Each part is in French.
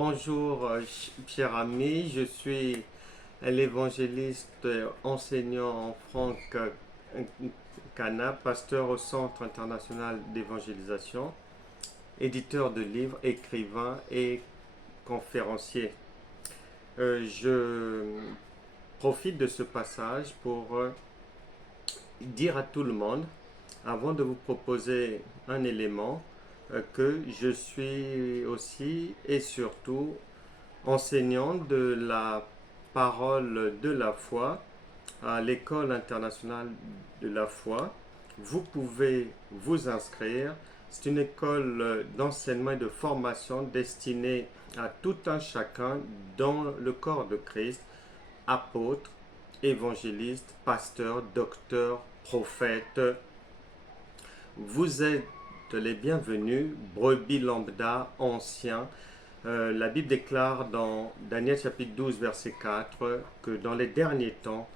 Bonjour, cher ami, je suis l'évangéliste enseignant en Franck Cana, pasteur au Centre international d'évangélisation, éditeur de livres, écrivain et conférencier. Je profite de ce passage pour dire à tout le monde, avant de vous proposer un élément, que je suis aussi et surtout enseignant de la parole de la foi à l'École internationale de la foi. Vous pouvez vous inscrire. C'est une école d'enseignement et de formation destinée à tout un chacun dans le corps de Christ, apôtre, évangéliste, pasteur, docteur, prophète. Vous êtes les bienvenus, brebis lambda, anciens. La Bible déclare dans Daniel chapitre 12 verset 4 que dans les derniers temps,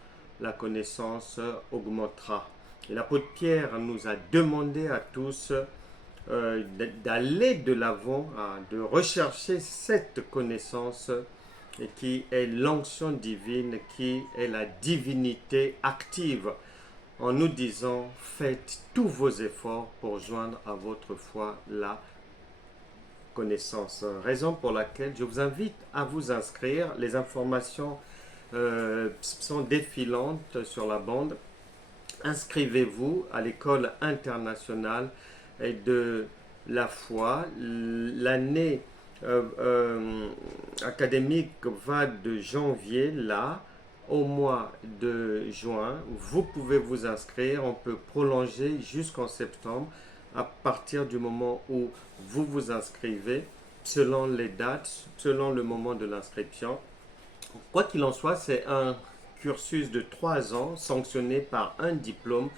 la connaissance augmentera. Et l'apôtre Pierre nous a demandé à tous d'aller de l'avant, de rechercher cette connaissance qui est l'onction divine, qui est la divinité active, en nous disant faites tous vos efforts pour joindre à votre foi la connaissance. Raison pour laquelle je vous invite à vous inscrire. Les informations sont défilantes sur la bande. Inscrivez-vous à l'école internationale de la foi. L'année académique va de janvier là au mois de juin. Vous pouvez vous inscrire. On peut prolonger jusqu'en septembre à partir du moment où vous vous inscrivez, selon les dates, selon le moment de l'inscription. Quoi qu'il en soit, c'est un cursus de 3 ans sanctionné par un diplôme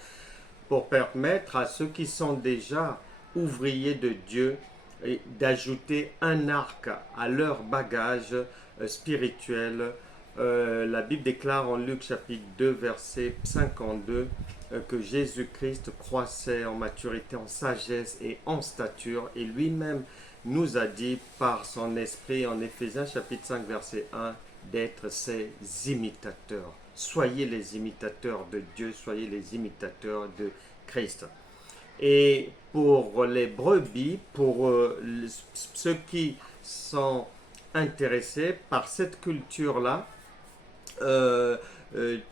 pour permettre à ceux qui sont déjà ouvriers de Dieu d'ajouter un arc à leur bagage spirituel. La Bible déclare en Luc chapitre 2 verset 52 que Jésus-Christ croissait en maturité, en sagesse et en stature, et lui-même nous a dit par son esprit en Éphésiens chapitre 5 verset 1 d'être ses imitateurs. Soyez les imitateurs de Dieu, soyez les imitateurs de Christ. Et pour les brebis, pour ceux qui sont intéressés par cette culture-là,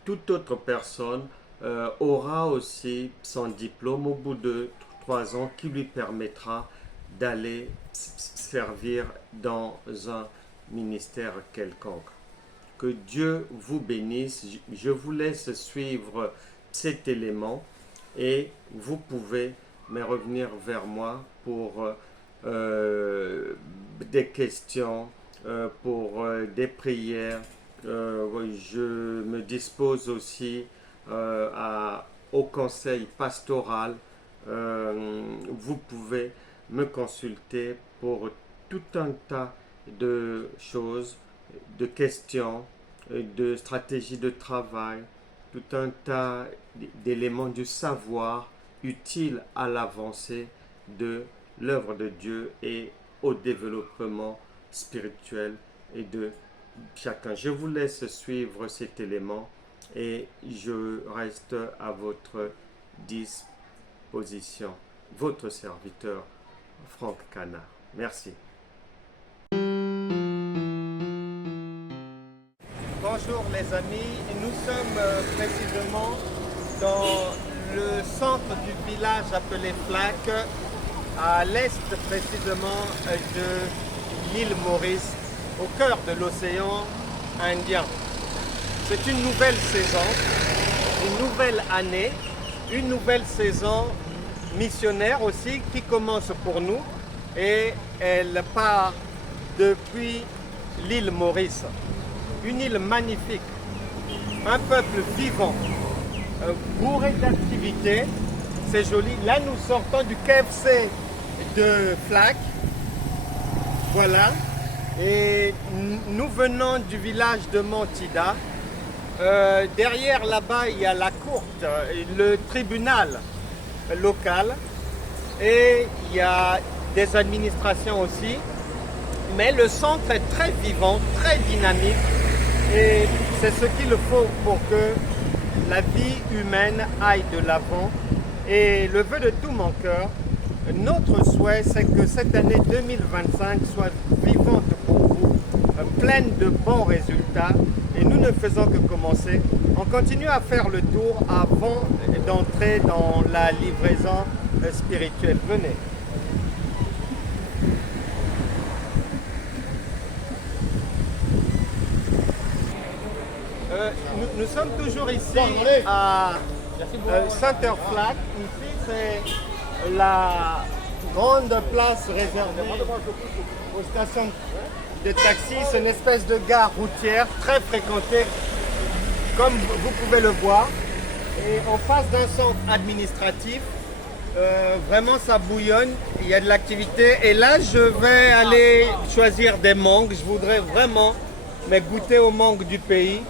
toute autre personne aura aussi son diplôme au bout de 3 ans qui lui permettra d'aller servir dans un ministère quelconque. Que Dieu vous bénisse. Je vous laisse suivre cet élément et vous pouvez me revenir vers moi pour des questions, pour des prières. Je me dispose aussi au conseil pastoral. Vous pouvez me consulter pour tout un tas de choses, de questions, de stratégies de travail, tout un tas d'éléments du savoir utiles à l'avancée de l'œuvre de Dieu et au développement spirituel et de chacun. Je vous laisse suivre cet élément et je reste à votre disposition. Votre serviteur, Franck Cana. Merci. Bonjour les amis, nous sommes précisément dans le centre du village appelé Flac, à l'est précisément de l'île Maurice, au cœur de l'océan Indien. C'est une nouvelle saison, une nouvelle année, une nouvelle saison missionnaire aussi qui commence pour nous et elle part depuis l'île Maurice. Une île magnifique, un peuple vivant, bourré d'activités, c'est joli. Là nous sortons du KFC de Flac, voilà, et nous venons du village de Montida. Derrière là-bas il y a la courte, le tribunal local et il y a des administrations aussi. mais le centre est très vivant, très dynamique et c'est ce qu'il faut pour que la vie humaine aille de l'avant. Et le vœu de tout mon cœur, notre souhait, c'est que cette année 2025 soit vivante pour vous, pleine de bons résultats. Et nous ne faisons que commencer. On continue à faire le tour avant d'entrer dans la livraison spirituelle. Venez. Nous sommes toujours ici à Centerflag. Ici, c'est la grande place réservée aux stations de taxi. C'est une espèce de gare routière très fréquentée, comme vous pouvez le voir. Et en face d'un centre administratif, vraiment ça bouillonne, il y a de l'activité. Et là, je vais aller choisir des mangues. Je voudrais vraiment goûter aux mangues du pays.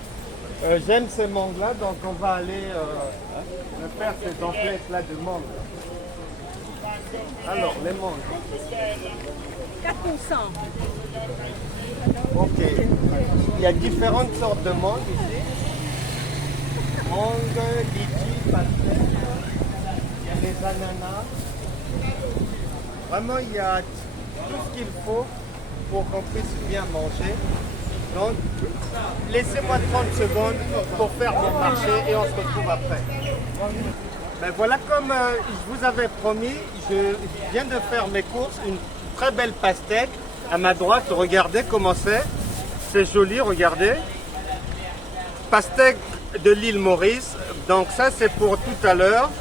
J'aime ces mangues-là, donc on va aller faire ces emplettes-là de mangues. Alors, les mangues. 4%. Ok. Il y a différentes sortes de mangues ici. Mangue, litchi, pastel. Il y a les ananas. Vraiment, il y a tout ce qu'il faut pour qu'on puisse bien manger. Donc, laissez-moi 30 secondes pour faire mon marché et on se retrouve après. Ben voilà, comme je vous avais promis, je viens de faire mes courses, une très belle pastèque. À ma droite, regardez comment c'est. C'est joli, regardez. Pastèque de l'île Maurice. Donc ça, c'est pour tout à l'heure.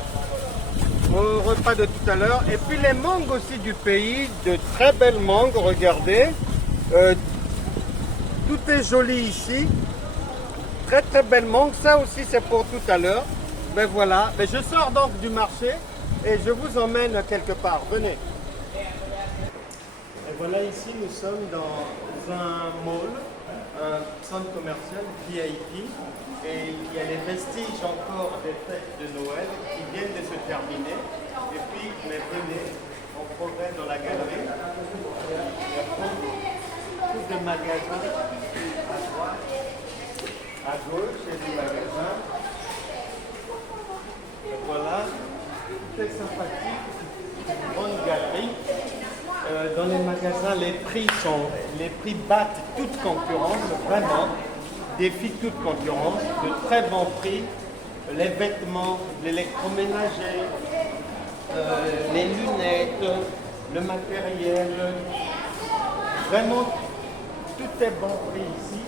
Au repas de tout à l'heure. Et puis les mangues aussi du pays, de très belles mangues, regardez. Tout est joli ici. Très très belle mangue. Ça aussi, c'est pour tout à l'heure. Ben voilà. Ben je sors donc du marché et je vous emmène quelque part. Venez. Et voilà, ici nous sommes dans un mall, un centre commercial VIP, et il y a les vestiges encore des fêtes de Noël qui viennent de se terminer. Et puis, mais venez, on progresse dans la galerie. Il y a plus de magasins à droite, à gauche, il y a des magasins. Et voilà, c'est sympathique, une grande galerie. Dans les magasins, les prix battent toute concurrence, vraiment, défient toute concurrence, de très bons prix. Les vêtements, l'électroménager, les lunettes, le matériel, vraiment, tout est bon prix ici.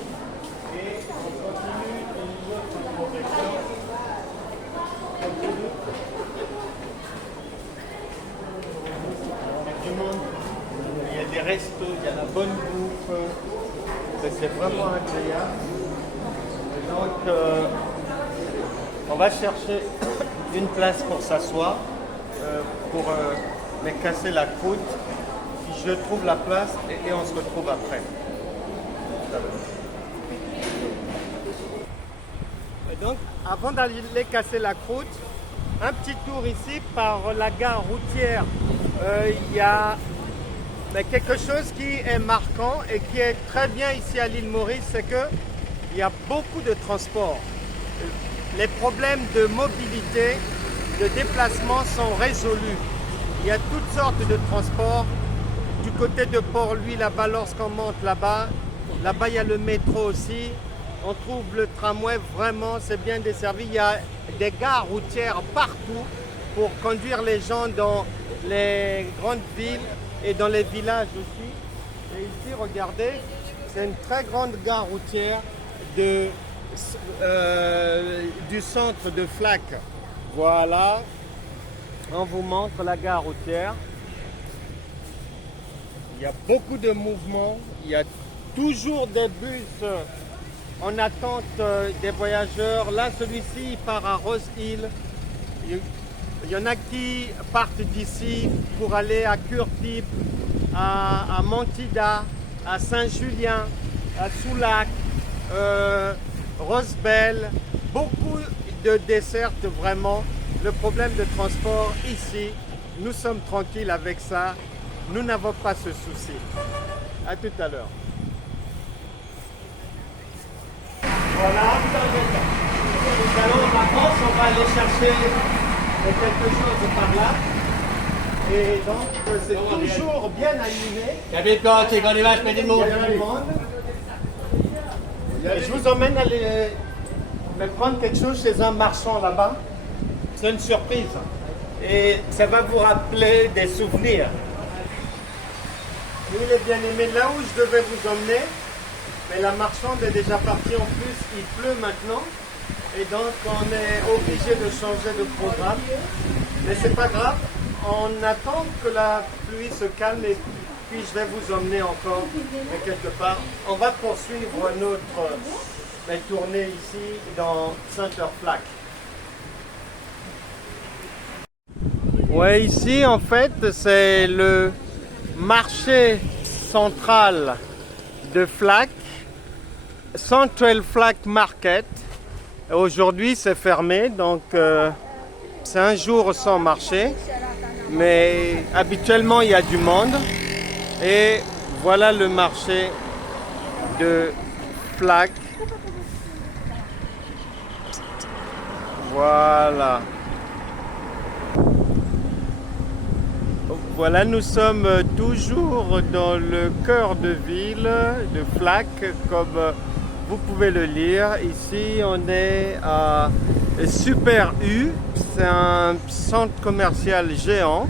Et on continue une autre progression. Il y a des restos, il y a la bonne bouffe, c'est vraiment agréable. Donc, on va chercher une place pour s'asseoir, pour me casser la croûte. Je trouve la place et on se retrouve après. Et donc, avant d'aller casser la croûte, un petit tour ici par la gare routière. Il y a quelque chose qui est marquant et qui est très bien ici à l'île Maurice, c'est qu'il y a beaucoup de transports. Les problèmes de mobilité, de déplacement sont résolus. Il y a toutes sortes de transports. Du côté de Port-Louis, là-bas, lorsqu'on monte là-bas, il y a le métro aussi. On trouve le tramway, vraiment, c'est bien desservi. Il y a des gares routières partout pour conduire les gens dans les grandes villes et dans les villages aussi. Et ici, regardez, c'est une très grande gare routière du centre de Flac. Voilà, on vous montre la gare routière. Il y a beaucoup de mouvements, il y a toujours des bus en attente des voyageurs. Là, celui-ci, il part à Rose Hill. Il y en a qui partent d'ici pour aller à Curtip, à Montida, à Saint-Julien, à Soulac, Rosebel. Beaucoup de dessertes vraiment. Le problème de transport ici, nous sommes tranquilles avec ça. nous n'avons pas ce souci. À tout à l'heure. Voilà, nous allons en vacances, on va aller chercher quelque chose par là. Et donc, c'est toujours bien animé. Il y a du monde. Et je vous emmène aller me prendre quelque chose chez un marchand là-bas. C'est une surprise. Et ça va vous rappeler des souvenirs. Oui, les bien-aimés, là où je devais vous emmener, mais la marchande est déjà partie en plus, il pleut maintenant. Et donc, on est obligé de changer de programme. Mais c'est pas grave, on attend que la pluie se calme et puis je vais vous emmener encore quelque part. On va poursuivre notre tournée ici dans Center-Flack. Ouais, ici en fait c'est le marché central de Flack, Central Flack Market. Aujourd'hui c'est fermé, donc c'est un jour sans marché, mais habituellement il y a du monde. Et voilà le marché de Flack. Voilà. Voilà, nous sommes toujours dans le cœur de ville de Flack, comme vous pouvez le lire. Ici, on est à Super U, c'est un centre commercial géant.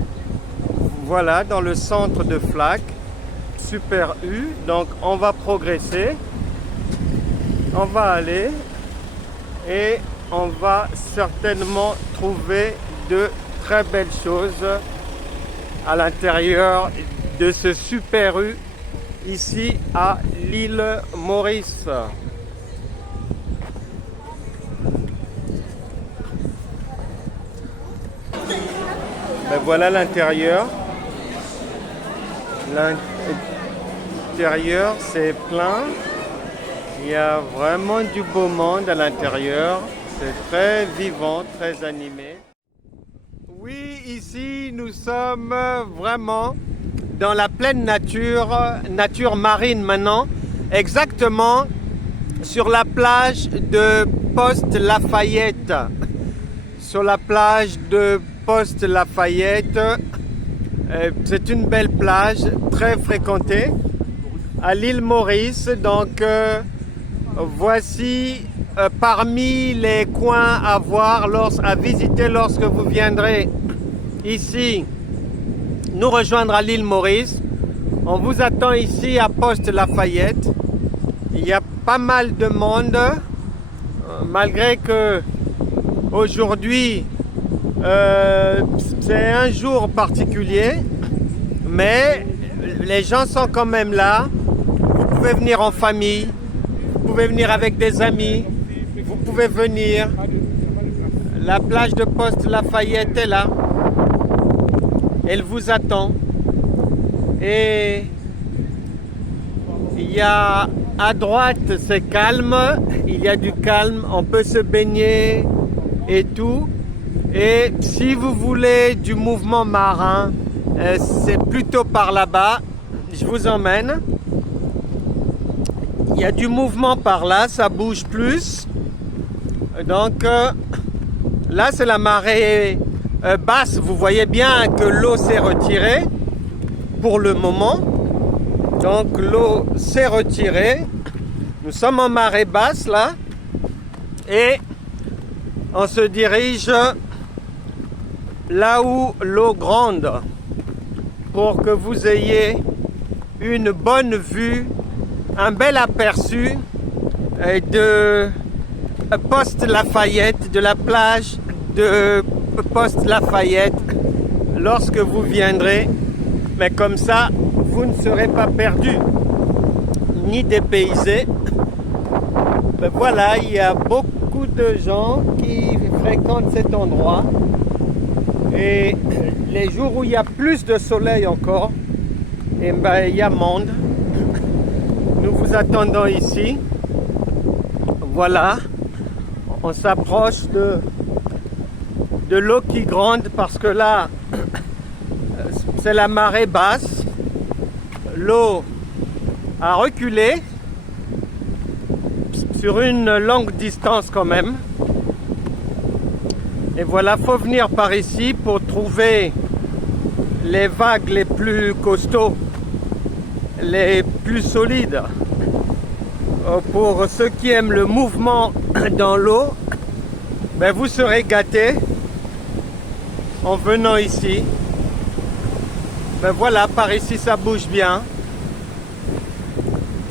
Voilà, dans le centre de Flack, Super U. Donc, on va progresser, on va aller et on va certainement trouver de très belles choses à l'intérieur de ce Super U ici à l'île Maurice. Ben voilà l'intérieur. L'intérieur c'est plein. Il y a vraiment du beau monde à l'intérieur. C'est très vivant, très animé. Oui, ici nous sommes vraiment dans la pleine nature marine maintenant, exactement sur la plage de Poste Lafayette. Sur la plage de Poste Lafayette, c'est une belle plage très fréquentée à l'île Maurice. Donc voici parmi les coins à voir, à visiter lorsque vous viendrez ici nous rejoindre à l'île Maurice. On vous attend ici à Poste Lafayette. Il y a pas mal de monde, malgré que aujourd'hui c'est un jour particulier, mais les gens sont quand même là. Vous pouvez venir en famille, vous pouvez venir avec des amis, vous pouvez venir. La plage de Poste Lafayette est là. Elle vous attend. Et il y a à droite, c'est calme. Il y a du calme. On peut se baigner et tout. Et si vous voulez du mouvement marin, c'est plutôt par là-bas. Je vous emmène. Il y a du mouvement par là, ça bouge plus. Donc là, c'est la marée basse. Vous voyez bien que l'eau s'est retirée pour le moment. Donc l'eau s'est retirée. Nous sommes en marée basse là. Et on se dirige là où l'eau gronde pour que vous ayez une bonne vue, un bel aperçu de Poste Lafayette, de la plage de Poste Lafayette lorsque vous viendrez. Mais comme ça, vous ne serez pas perdu ni dépaysé. Ben voilà, il y a beaucoup de gens qui fréquentent cet endroit. Et les jours où il y a plus de soleil encore, et ben, il y a monde. Nous vous attendons ici. Voilà, on s'approche de l'eau qui gronde parce que là, c'est la marée basse. l'eau a reculé sur une longue distance quand même. Et voilà, faut venir par ici pour trouver les vagues les plus costauds, les plus solides. Pour ceux qui aiment le mouvement dans l'eau, ben vous serez gâtés en venant ici. Ben voilà, par ici ça bouge bien.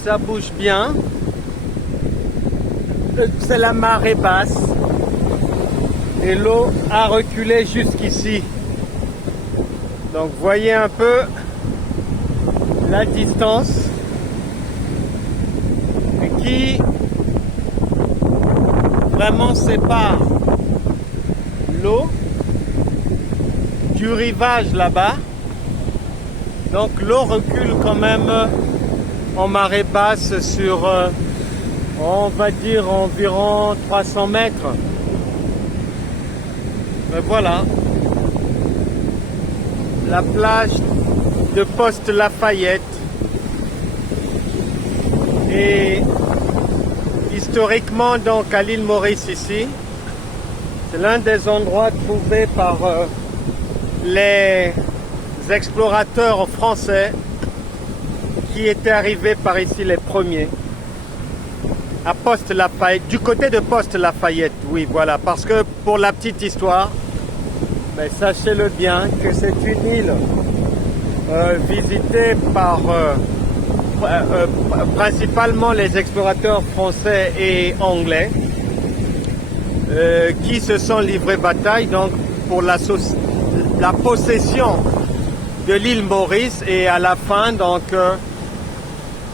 Ça bouge bien. C'est la marée basse. Et l'eau a reculé jusqu'ici. Donc voyez un peu la distance qui vraiment sépare l'eau du rivage là-bas. Donc l'eau recule quand même en marée basse sur, on va dire, environ 300 mètres. Mais voilà, la plage de Poste Lafayette. Et historiquement, donc, à l'île Maurice ici, c'est l'un des endroits trouvés par les explorateurs français qui étaient arrivés par ici les premiers. À Poste Lafayette, du côté de Poste Lafayette, oui, voilà, parce que pour la petite histoire, mais sachez-le bien que c'est une île visitée par principalement les explorateurs français et anglais qui se sont livrés bataille donc pour la possession de l'île Maurice. Et à la fin, donc,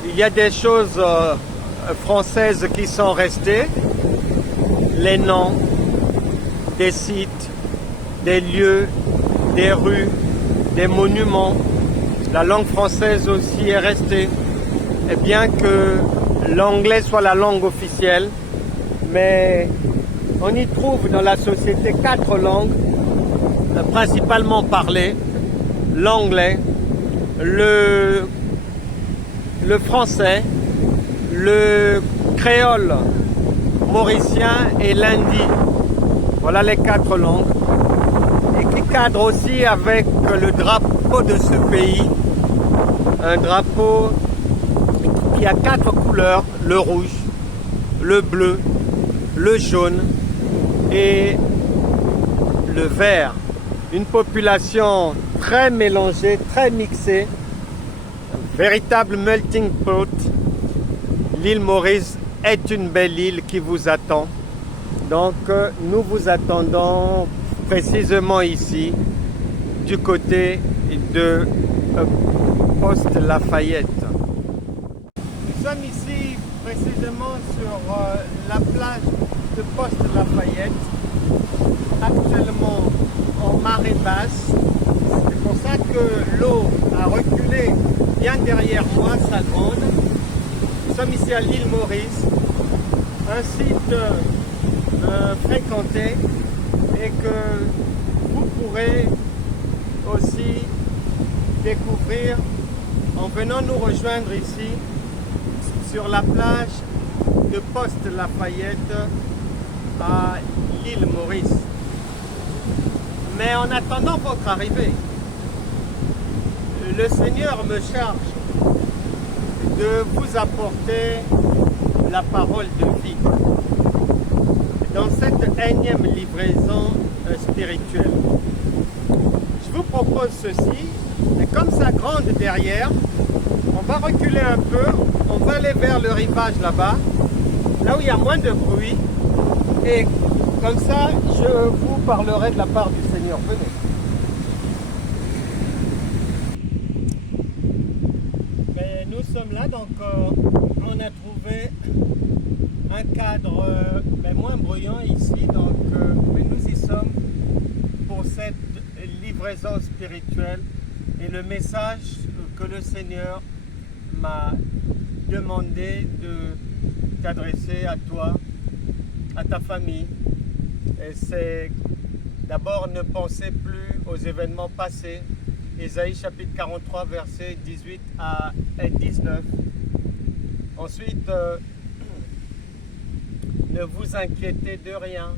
il y a des choses françaises qui sont restées, les noms des sites, des lieux, des rues, des monuments. La langue française aussi est restée, et bien que l'anglais soit la langue officielle, mais on y trouve dans la société 4 langues principalement parlées: l'anglais, le français, le créole mauricien et l'hindi. Voilà les 4 langues, et qui cadrent aussi avec le drapeau de ce pays, un drapeau qui a 4 couleurs: le rouge, le bleu, le jaune et le vert. Une population très mélangée, très mixée, un véritable melting pot. L'île Maurice est une belle île qui vous attend. Donc nous vous attendons précisément ici, du côté de Poste Lafayette. Nous sommes ici précisément sur la plage de Poste Lafayette, actuellement en marée basse. C'est pour ça que l'eau a reculé bien derrière moi, sa grande. Nous sommes ici à l'île Maurice, un site fréquenté, et que vous pourrez aussi découvrir en venant nous rejoindre ici sur la plage de Poste Lafayette à l'île Maurice. Mais en attendant votre arrivée, le Seigneur me charge de vous apporter la parole de vie dans cette énième livraison spirituelle. Je vous propose ceci, et comme ça gronde derrière, on va reculer un peu, on va aller vers le rivage là-bas, là où il y a moins de bruit, et comme ça je vous parlerai de la part du Seigneur. Venez. Mais nous sommes là, donc on a trouvé un cadre moins bruyant ici, donc mais nous y sommes pour cette livraison spirituelle et le message que le Seigneur m'a demandé de t'adresser à toi, à ta famille. Et c'est d'abord ne penser plus aux événements passés, Ésaïe chapitre 43, versets 18 à 19. Ensuite, ne vous inquiétez de rien.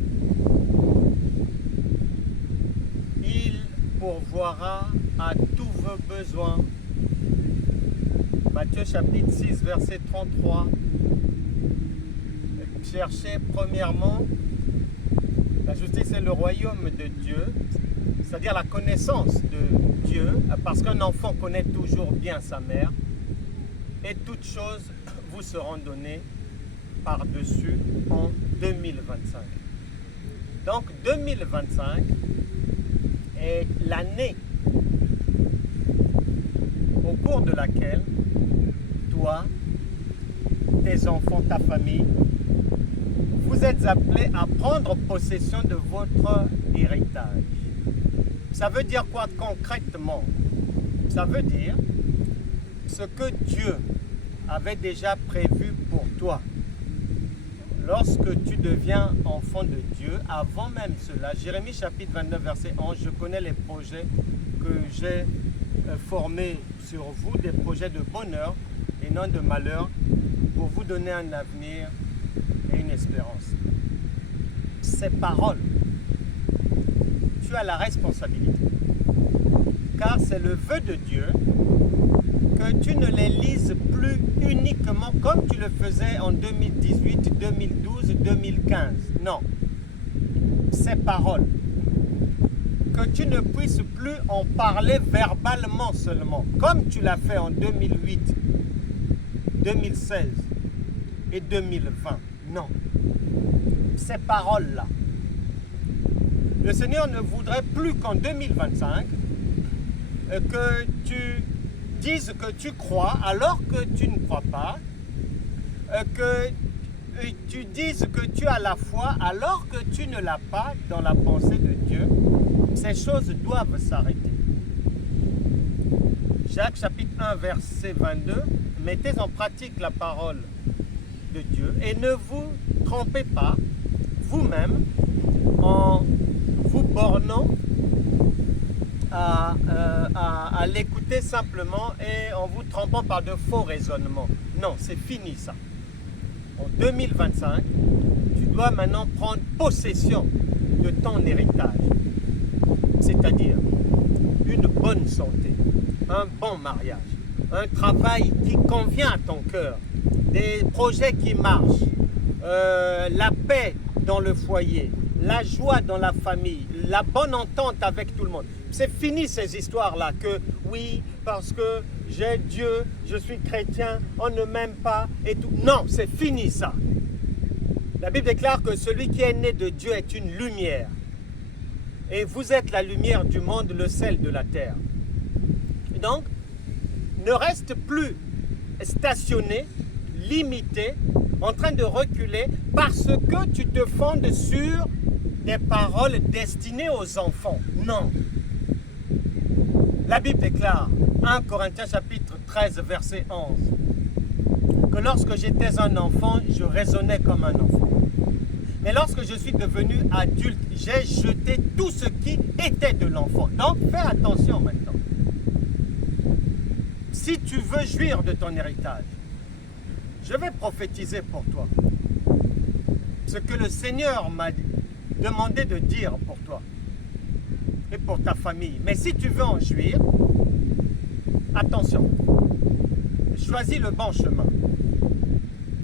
Il pourvoira à tous vos besoins. Matthieu chapitre 6, verset 33. Cherchez premièrement la justice et le royaume de Dieu, c'est-à-dire la connaissance de Dieu, parce qu'un enfant connaît toujours bien sa mère, et toutes choses vous seront données par-dessus en 2025. Donc 2025 est l'année au cours de laquelle toi, tes enfants, ta famille, vous êtes appelés à prendre possession de votre héritage. Ça veut dire quoi concrètement? Ça veut dire ce que Dieu avait déjà prévu pour toi. Lorsque tu deviens enfant de Dieu, avant même cela, Jérémie chapitre 29, verset 11, je connais les projets que j'ai formés sur vous, des projets de bonheur et non de malheur, pour vous donner un avenir et une espérance. Ces paroles, tu as la responsabilité, car c'est le vœu de Dieu que tu ne les lises plus uniquement comme tu le faisais en 2018, 2012, 2015. Non. Ces paroles, que tu ne puisses plus en parler verbalement seulement, comme tu l'as fait en 2008, 2016 et 2020. Non. Ces paroles-là, le Seigneur ne voudrait plus qu'en 2025 que tu dises que tu crois alors que tu ne crois pas, que tu dises que tu as la foi alors que tu ne l'as pas dans la pensée de Dieu. Ces choses doivent s'arrêter. Jacques chapitre 1 verset 22, mettez en pratique la parole de Dieu et ne vous trompez pas vous-même en vous bornant à l'écouter simplement et en vous trompant par de faux raisonnements. Non, c'est fini ça. En 2025, tu dois maintenant prendre possession de ton héritage. C'est-à-dire une bonne santé, un bon mariage, un travail qui convient à ton cœur, des projets qui marchent, la paix dans le foyer, la joie dans la famille, la bonne entente avec tout le monde. C'est fini ces histoires-là que oui, parce que j'ai Dieu, je suis chrétien, on ne m'aime pas et tout. Non, c'est fini ça. La Bible déclare que celui qui est né de Dieu est une lumière. Et vous êtes la lumière du monde, le sel de la terre. Donc, ne reste plus stationné, limité, en train de reculer parce que tu te fondes sur des paroles destinées aux enfants. Non. La Bible déclare, 1 Corinthiens chapitre 13, verset 11, que lorsque j'étais un enfant, je raisonnais comme un enfant. Mais lorsque je suis devenu adulte, j'ai jeté tout ce qui était de l'enfant. Donc, fais attention maintenant. Si tu veux jouir de ton héritage, je vais prophétiser pour toi ce que le Seigneur m'a demandé de dire pour toi et pour ta famille. Mais si tu veux en jouir, attention, choisis le bon chemin.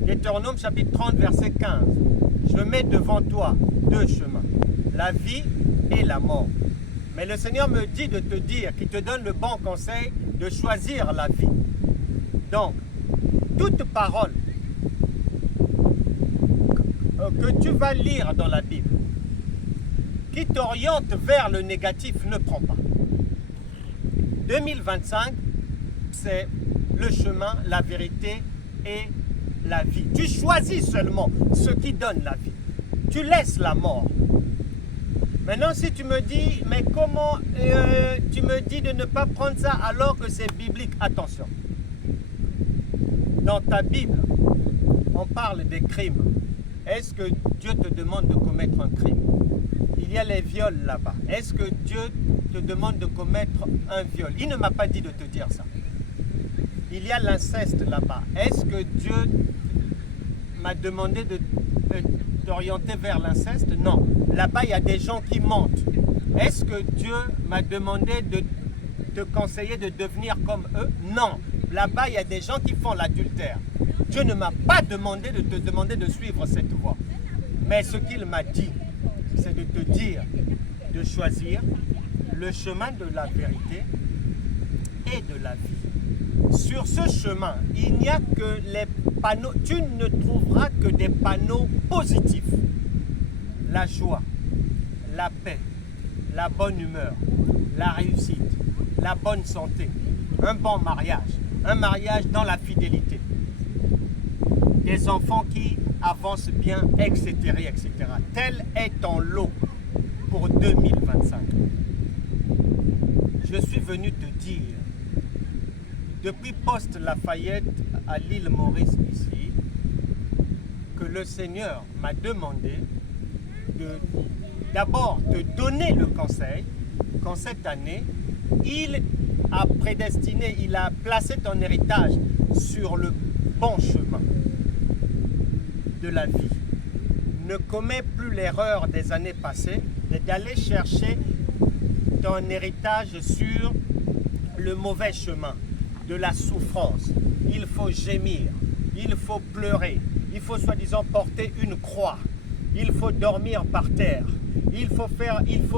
Deutéronome chapitre 30, verset 15. Je mets devant toi deux chemins, la vie et la mort. Mais le Seigneur me dit de te dire, qu'il te donne le bon conseil de choisir la vie. Donc, toute parole que tu vas lire dans la Bible, qui t'oriente vers le négatif, ne prends pas. 2025, c'est le chemin, la vérité et la vie. Tu choisis seulement ce qui donne la vie. Tu laisses la mort. Maintenant, si tu me dis, mais comment tu me dis de ne pas prendre ça alors que c'est biblique? Attention. Dans ta Bible, on parle des crimes. Est-ce que Dieu te demande de commettre un crime? il y a les viols là-bas. Est-ce que Dieu te demande de commettre un viol? Il ne m'a pas dit de te dire ça. Il y a l'inceste là-bas. Est-ce que Dieu m'a demandé de t'orienter vers l'inceste? Non. Là-bas, il y a des gens qui mentent. Est-ce que Dieu m'a demandé de te conseiller de devenir comme eux? Non. Là-bas, il y a des gens qui font l'adultère. Dieu ne m'a pas demandé de te demander de suivre cette voie. Mais ce qu'il m'a dit, c'est de te dire de choisir le chemin de la vérité et de la vie. Sur ce chemin, il n'y a que les panneaux, tu ne trouveras que des panneaux positifs. La joie, la paix, la bonne humeur, la réussite, la bonne santé, un bon mariage, un mariage dans la fidélité, des enfants qui avancent bien, etc., etc. Tel est ton lot pour 2025. Je suis venu te dire, depuis Poste Lafayette à l'île Maurice ici, que le Seigneur m'a demandé de d'abord te donner le conseil qu'en cette année, il a prédestiné, il a placé ton héritage sur le bon chemin de la vie. Ne commets plus l'erreur des années passées d'aller chercher ton héritage sur le mauvais chemin de la souffrance. Il faut gémir, il faut pleurer, il faut soi-disant porter une croix, il faut dormir par terre, il faut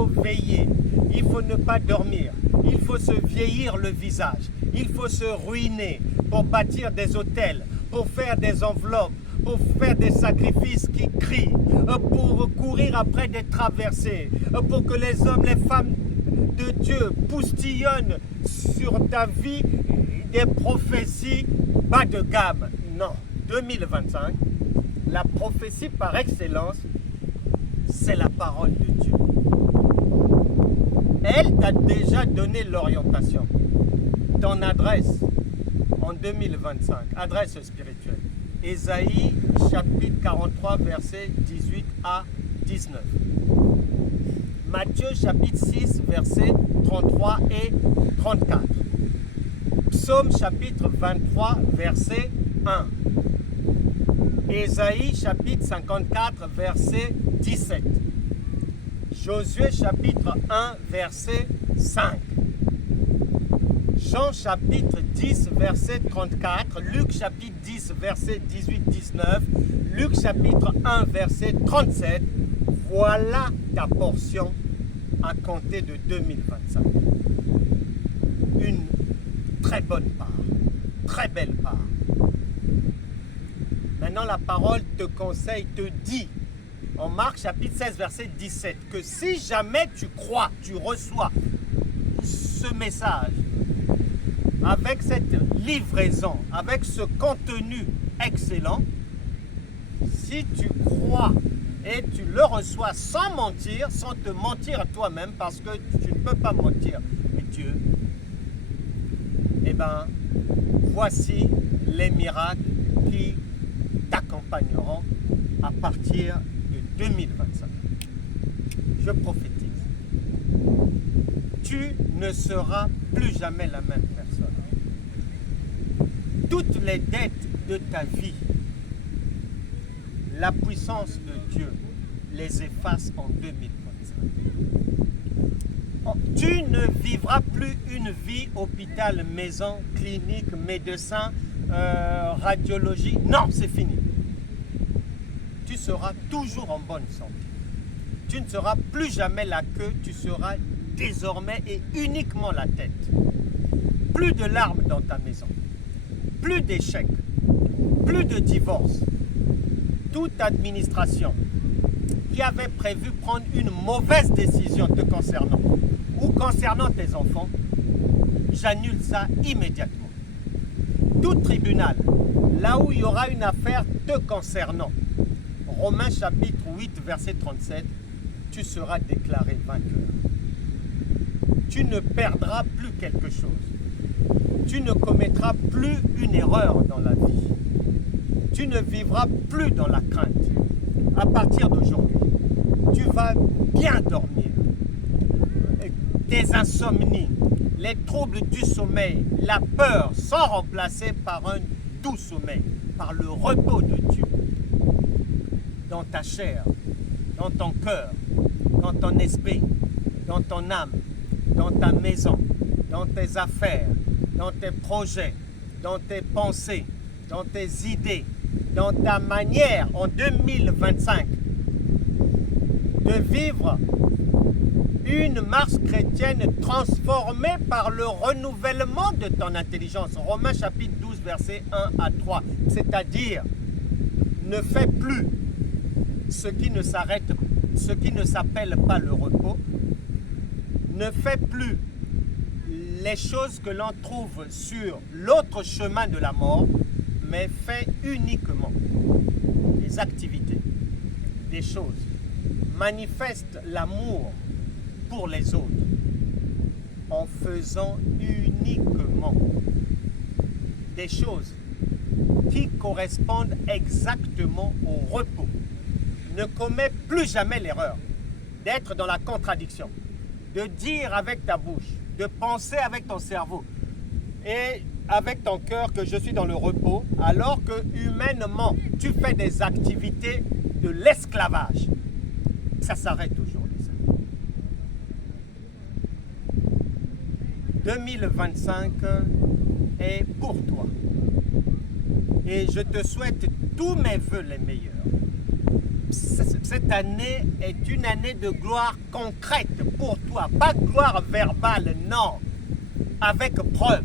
veiller, il faut ne pas dormir, il faut se vieillir le visage, il faut se ruiner pour bâtir des hôtels, pour faire des enveloppes, pour faire des sacrifices qui crient, pour courir après des traversées, pour que les hommes, les femmes de Dieu poustillonnent sur ta vie des prophéties bas de gamme. Non, 2025, la prophétie par excellence, c'est la parole de Dieu. Elle t'a déjà donné l'orientation, ton adresse en 2025, adresse spirituelle. Ésaïe chapitre 43 versets 18 à 19. Matthieu chapitre 6 versets 33 et 34. Psaume chapitre 23 verset 1. Ésaïe chapitre 54 verset 17. Josué chapitre 1 verset 5. Jean chapitre 10 verset 34, Luc chapitre 10 verset 18-19, Luc chapitre 1 verset 37, voilà ta portion à compter de 2025. Une très bonne part, très belle part. Maintenant la parole te conseille, te dit, en Marc chapitre 16 verset 17, que si jamais tu crois, tu reçois ce message, avec cette livraison, avec ce contenu excellent, si tu crois et tu le reçois sans mentir, sans te mentir à toi-même, parce que tu ne peux pas mentir à Dieu, eh bien, voici les miracles qui t'accompagneront à partir de 2025. Je prophétise. Tu ne seras plus jamais la même personne. Toutes les dettes de ta vie, la puissance de Dieu les efface en 2025. Tu ne vivras plus une vie hôpital, maison, clinique, médecin, radiologie. Non, c'est fini. Tu seras toujours en bonne santé. Tu ne seras plus jamais la queue, tu seras désormais et uniquement la tête. Plus de larmes dans ta maison, plus d'échecs, plus de divorces. Toute administration qui avait prévu prendre une mauvaise décision te concernant ou concernant tes enfants, j'annule ça immédiatement. Tout tribunal, là où il y aura une affaire te concernant, Romains chapitre 8 verset 37, tu seras déclaré vainqueur. Tu ne perdras plus quelque chose. Tu ne commettras plus une erreur dans la vie. Tu ne vivras plus dans la crainte. À partir d'aujourd'hui, tu vas bien dormir. Tes insomnies, les troubles du sommeil, la peur sont remplacés par un doux sommeil, par le repos de Dieu. Dans ta chair, dans ton cœur, dans ton esprit, dans ton âme, dans ta maison, dans tes affaires, dans tes projets, dans tes pensées, dans tes idées, dans ta manière en 2025 de vivre une marche chrétienne transformée par le renouvellement de ton intelligence. Romains chapitre 12, versets 1 à 3. C'est-à-dire, ne fais plus ce qui ne s'appelle pas le repos. Ne fais plus les choses que l'on trouve sur l'autre chemin de la mort, mais fais uniquement des activités, des choses. Manifeste l'amour pour les autres en faisant uniquement des choses qui correspondent exactement au repos. Ne commets plus jamais l'erreur d'être dans la contradiction, de dire avec ta bouche, de penser avec ton cerveau et avec ton cœur que je suis dans le repos, alors que humainement tu fais des activités de l'esclavage. Ça s'arrête aujourd'hui. 2025 est pour toi. Et je te souhaite tous mes vœux les meilleurs. Cette année est une année de gloire concrète pour toi. Pas gloire verbale, non. Avec preuve.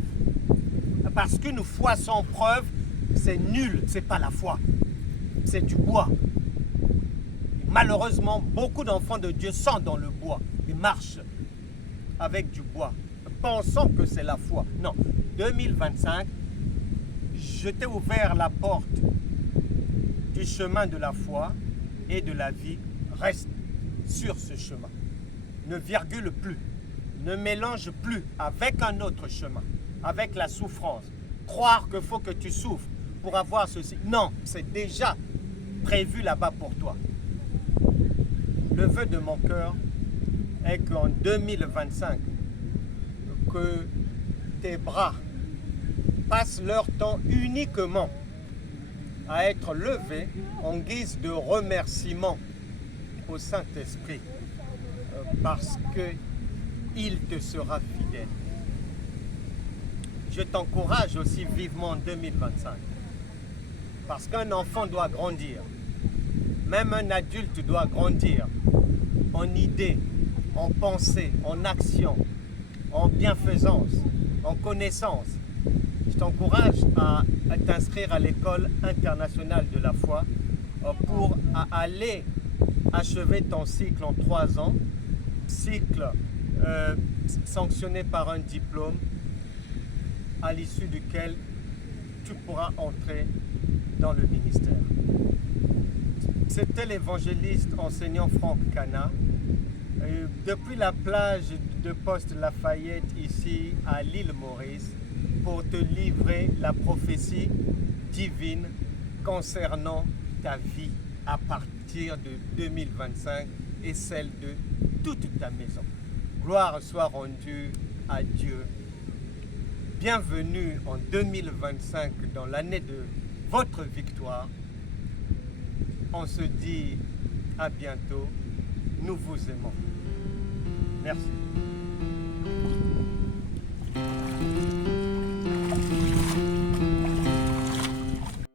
Parce qu'une foi sans preuve, c'est nul, c'est pas la foi. C'est du bois. Malheureusement, beaucoup d'enfants de Dieu sont dans le bois. Ils marchent avec du bois, pensant que c'est la foi. Non, 2025, je t'ai ouvert la porte du chemin de la foi et de la vie. Reste sur ce chemin. Ne virgule plus, ne mélange plus avec un autre chemin, avec la souffrance. Croire qu'il faut que tu souffres pour avoir ceci. Non, c'est déjà prévu là-bas pour toi. Le vœu de mon cœur est qu'en 2025, que tes bras passent leur temps uniquement à être levés en guise de remerciement au Saint-Esprit parce qu'il te sera fidèle. Je t'encourage aussi vivement en 2025 parce qu'un enfant doit grandir, même un adulte doit grandir en idées, en pensée, en action, en bienfaisance, en connaissance. Je t'encourage à t'inscrire à l'école internationale de la foi pour aller achever ton cycle en 3 ans, cycle sanctionné par un diplôme à l'issue duquel tu pourras entrer dans le ministère. C'était l'évangéliste enseignant Franck Cana. Depuis la plage de Poste Lafayette ici à l'île Maurice pour te livrer la prophétie divine concernant ta vie à partir de 2025 et celle de toute ta maison. Gloire soit rendue à Dieu. Bienvenue en 2025 dans l'année de votre victoire. On se dit à bientôt. Nous vous aimons. Merci.